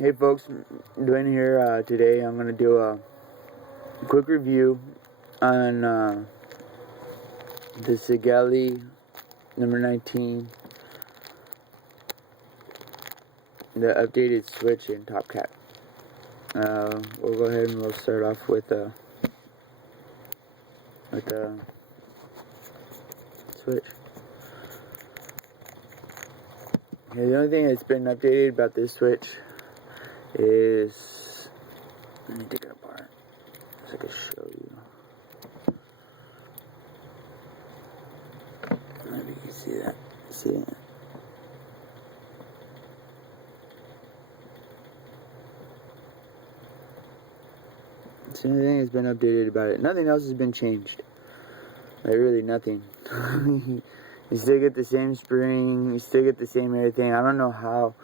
Hey folks, Dwayne here. Today I'm going to do a quick review on the Sigelei number 19, the updated switch in top cap. We'll go ahead and we'll start off with the switch. Okay, the only thing that's been updated about this switch is, let me take it apart so I can show you. Maybe you can see that. See it? It's the only thing that's been updated about it. Nothing else has been changed. Like, really nothing. You still get the same spring, you still get the same everything. I don't know how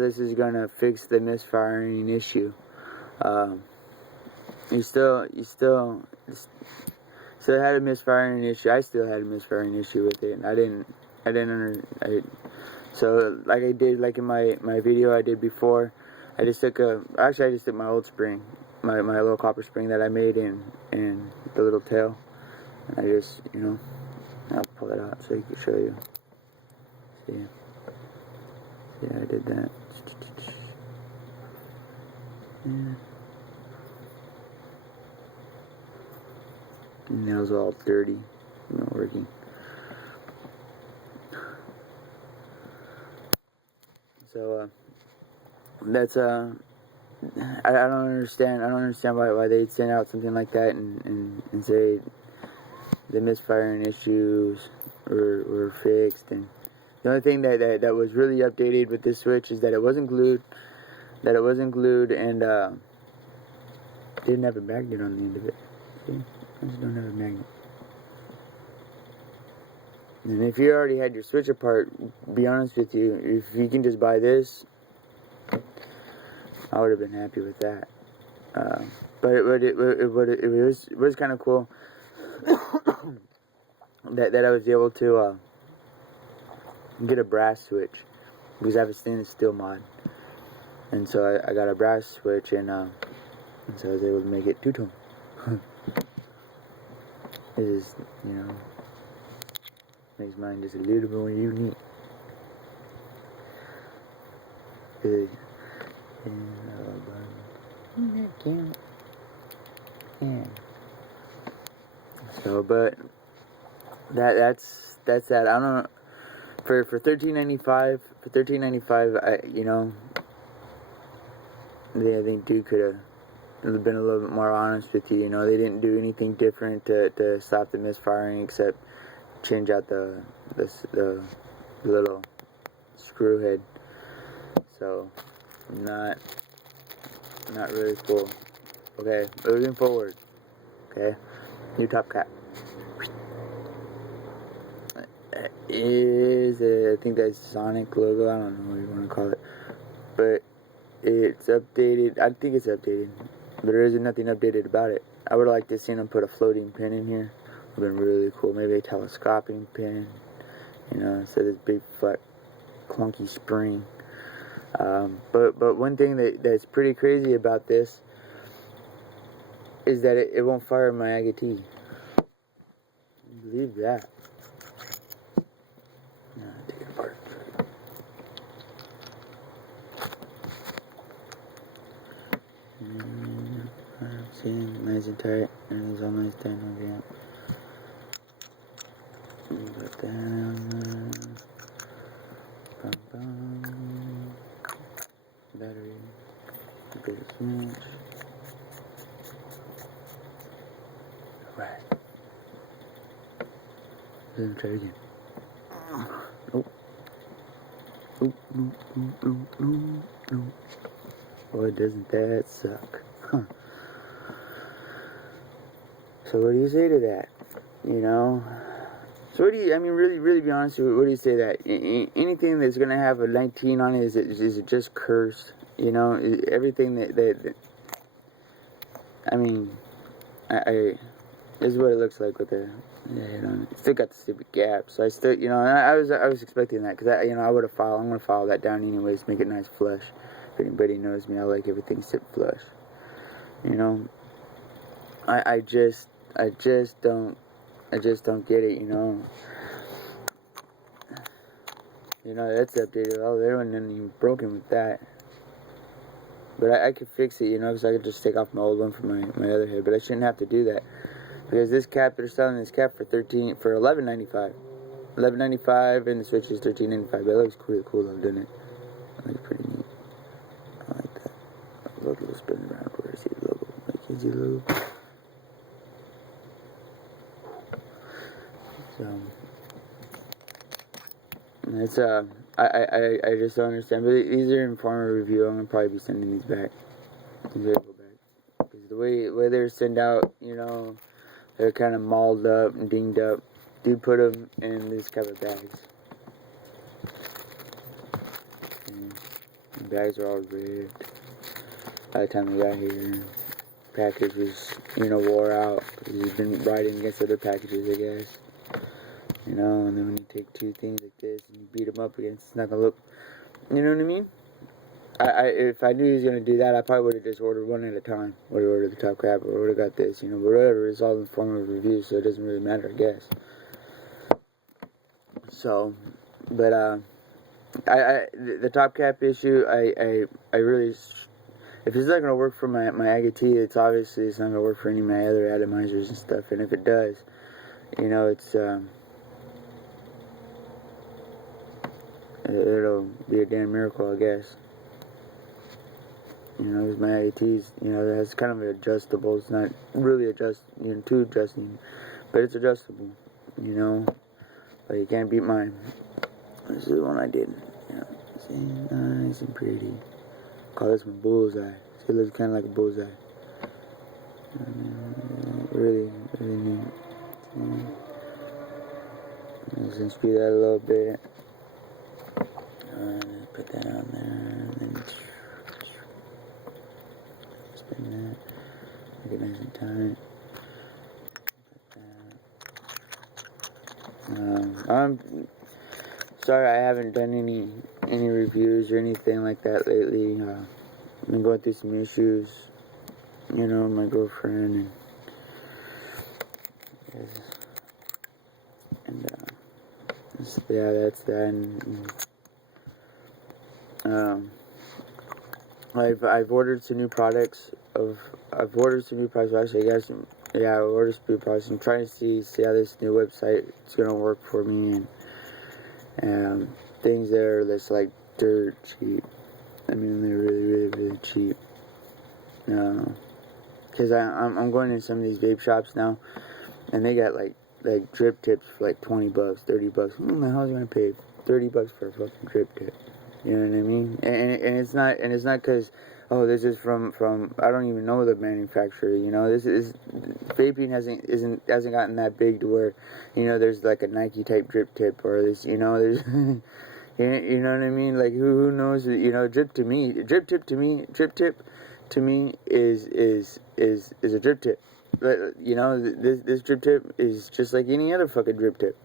this is gonna fix the misfiring issue. You still had a misfiring issue. I still had a misfiring issue with it, and so like I did, like in my video I did before, I just took my old spring, my little copper spring that I made in the little tail, and I just, I'll pull it out so I can show you. See, I did that. Yeah. Nails all dirty, not working. So that's I don't understand. I don't understand why they'd send out something like that and say the misfiring issues were fixed. And the only thing that was really updated with this switch is that it wasn't glued. And didn't have a magnet on the end of it. See? I just don't have a magnet. And if you already had your switch apart, be honest with you, if you can just buy this, I would have been happy with that. But it was kind of cool that I was able to get a brass switch, because I have a stainless steel mod, and so I got a brass switch, and so I was able to make it two-tone. This is, makes mine just a little bit more unique. So, but that's that. I don't know, for $13.95. For $13.95, I think Duke could have been a little bit more honest with you. They didn't do anything different to stop the misfiring except change out the little screw head. So not really cool. Okay, moving forward. Okay, new top cap is I think that's Sonic logo. I don't know what you want to call it, but it's updated. I think it's updated, but there isn't nothing updated about it. I would like to see them put a floating pin in here. It would have been really cool. Maybe a telescoping pin, instead of this big flat clunky spring. But one thing that's pretty crazy about this is that it won't fire my Agate. Believe that. No, take it apart. See, nice and tight. Everything's all nice tight on the amp. Put that on there. Bum, bum. Battery. Big switch. Alright. Let me try again. Nope. Nope. Boy, doesn't that suck. Huh. So what do you say to that? So what do you, really be honest with you, what do you say to that? Anything that's going to have a 19 on it, is it just cursed? Everything that this is what it looks like with the Still got the stupid gap, so I still, I was expecting that, because I would have filed. I'm gonna file that down anyways, make it nice flush. If anybody knows me, I like everything sit flush. I just don't get it. That's updated. Oh, there wasn't anything broken with that. But I could fix it, because I could just take off my old one from my other head. But I shouldn't have to do that. Because this cap, they're selling this cap for $11.95. $11.95, and the Switch is $13.95. That looks pretty cool though, doesn't it? That looks pretty neat. I like that. The logo spinning around. Where is the logo? Like, is the logo? So, it's I just don't understand. But these are in form of review. I'm gonna probably be sending these back. These are go back, because the way they're sent out, they're kind of mauled up and dinged up. Dude put them in these kind of bags. The bags are all ripped. By the time we got here, package was, wore out. He's been riding against other packages, I guess. And then when you take two things like this and you beat them up against, it's not gonna look, you know what I mean? If I knew he was gonna do that, I probably would have just ordered one at a time. Would have ordered the top cap, or would have got this, but whatever. It's all in the form of a review, so it doesn't really matter, I guess. So, but the top cap issue, I really, if it's not gonna work for my Agate, it's not gonna work for any of my other atomizers and stuff. And if it does, it's it'll be a damn miracle, I guess. Because my AT's, that's kind of adjustable. It's not really too adjusting, but it's adjustable, But you can't beat mine. This is the one I did. See, nice and pretty. Call this one bullseye. See, it looks kind of like a bullseye. Really, really neat. Let's just speed that a little bit. Put that on there, and then spin that. Make it nice and tight. I'm sorry I haven't done any reviews or anything like that lately. I've been going through some issues, my girlfriend, and yeah, that's that. And I've ordered some new products. Actually, I guess. Yeah, I ordered some new products. I'm trying to see how this new website is gonna work for me, and things there that's like dirt cheap. I mean, they're really, really, really cheap. Because I'm going in some of these vape shops now, and they got like drip tips for like $20, $30. Who the hell is gonna pay $30 for a fucking drip tip? You know what I mean? And it's not because, oh, this is from I don't even know the manufacturer. This is vaping hasn't gotten that big to where, there's like a Nike type drip tip, or this, there's you know what I mean? Like who knows? Drip tip to me is a drip tip. This drip tip is just like any other fucking drip tip.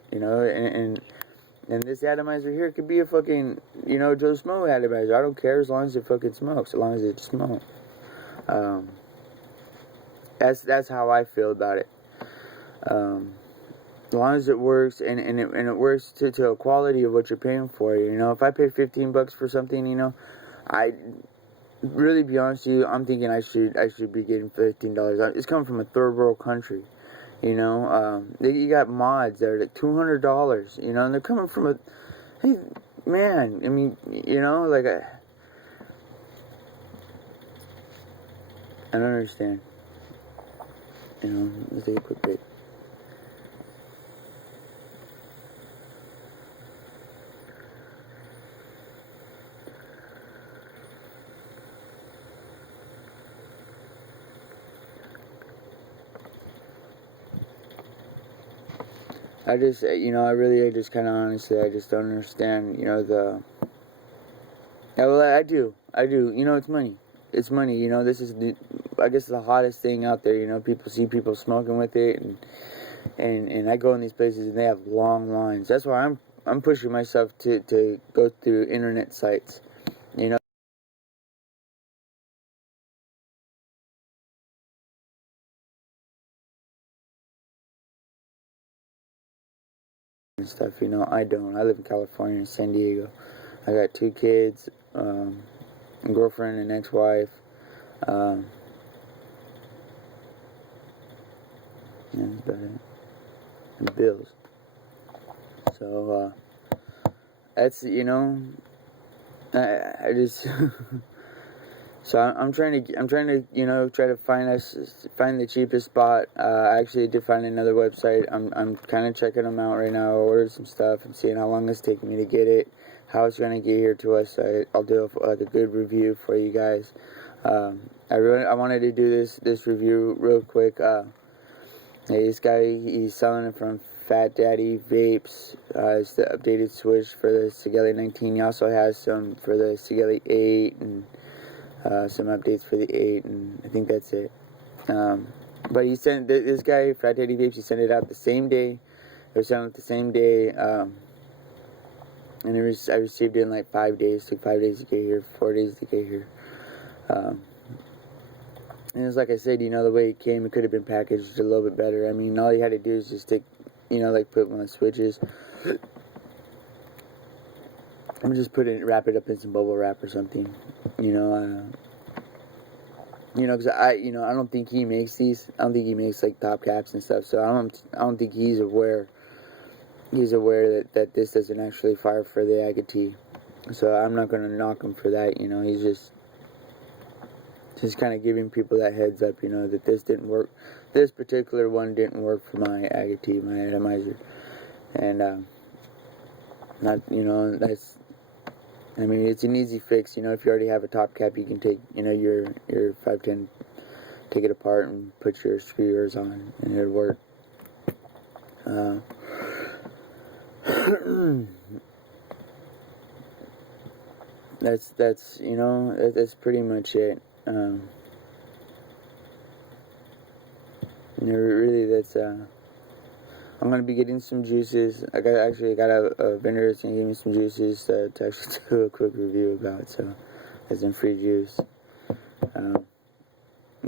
And this atomizer here could be a fucking, Joe Smo atomizer. I don't care as long as it fucking smokes. As long as it smokes. That's how I feel about it. As long as it works and it works to a quality of what you're paying for. If I pay $15 for something, I really, be honest with you, I'm thinking I should be getting $15. It's coming from a third world country. You got mods that are like $200, and they're coming from a, hey, man, I mean, like I don't understand. Let's take a quick break. I just, I just kind of honestly, I just don't understand, yeah, well, I do, it's money, this is, I guess, the hottest thing out there, people see people smoking with it, and and I go in these places and they have long lines. That's why I'm pushing myself to go through internet sites, you know, and stuff. You know, I don't. I live in California, in San Diego. I got 2 kids, a girlfriend and ex-wife. And that's about it. And bills. So that's, you know, I just so I'm trying to you know, try to find the cheapest spot. I actually did find another website. I'm kind of checking them out right now. I ordered some stuff and seeing how long it's taking me to get it, how it's gonna get here to us. I'll do like a good review for you guys. I wanted to do this review real quick. Hey, this guy, he's selling it from Fat Daddy Vapes. It's the updated switch for the Sigelei 19. He also has some for the Sigelei 8 and some updates for the 8, and I think that's it. But he sent this guy, Fat Daddy Vapes. He sent it out the same day. They were selling it the same day, and I received it in like 5 days. It took 5 days to get here, 4 days to get here. And it's like I said, you know, the way it came, it could have been packaged a little bit better. I mean, all you had to do is just take, you know, like put one of the switches. I'm just wrap it up in some bubble wrap or something, you know. Because I don't think he makes these. I don't think he makes like top caps and stuff. So I don't think he's aware. He's aware that this doesn't actually fire for the Agate. So I'm not gonna knock him for that. You know, he's just kind of giving people that heads up, you know, that this didn't work. This particular one didn't work for my Agate, my atomizer. And, you know, I mean, it's an easy fix. You know, if you already have a top cap, you can take, you know, your 510, take it apart and put your screws on, and it'll work. That's you know, that's pretty much it. You know, really, that's I'm gonna be getting some juices. I got a vendor that's gonna give me some juices to actually do a quick review about. So, as some free juice.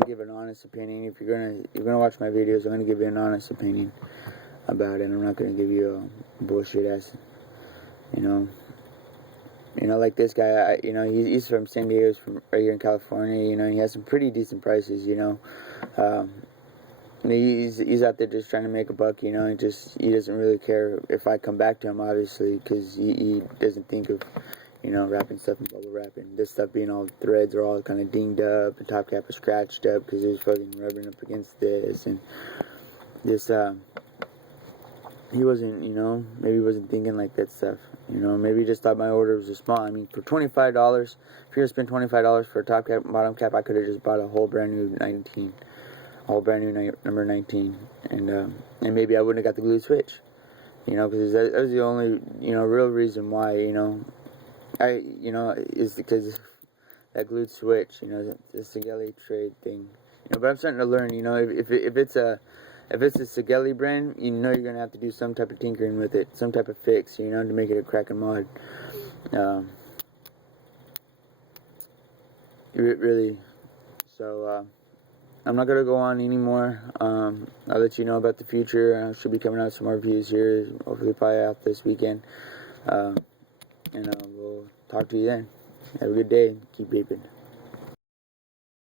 Give an honest opinion. If you're gonna watch my videos, I'm gonna give you an honest opinion about it. I'm not gonna give you a bullshit ass. You know, like this guy. You know, he's from San Diego, he's from right here in California. You know, he has some pretty decent prices. You know. He's out there just trying to make a buck, you know. He doesn't really care if I come back to him, obviously, because he doesn't think of, you know, wrapping stuff in bubble wrap, and this stuff being all threads are all kind of dinged up, the top cap is scratched up because it was fucking rubbing up against this, and this he wasn't, you know, maybe he wasn't thinking like that stuff, you know. Maybe he just thought my order was small. I mean, for $25, if you're gonna spend $25 for a top cap, bottom cap, I could have just bought a whole brand new 19. All brand new number 19, and maybe I wouldn't have got the glued switch, you know, because that was the only, you know, real reason why, you know, is because that glued switch, you know, the Sigelei trade thing, you know. But I'm starting to learn, you know, if it's a Sigelei brand, you know, you're gonna have to do some type of tinkering with it, some type of fix, you know, to make it a cracking mod. Really, so. I'm not going to go on anymore. I'll let you know about the future. I should be coming out with some more reviews here, hopefully probably out this weekend. And we'll talk to you then. Have a good day. Keep vaping.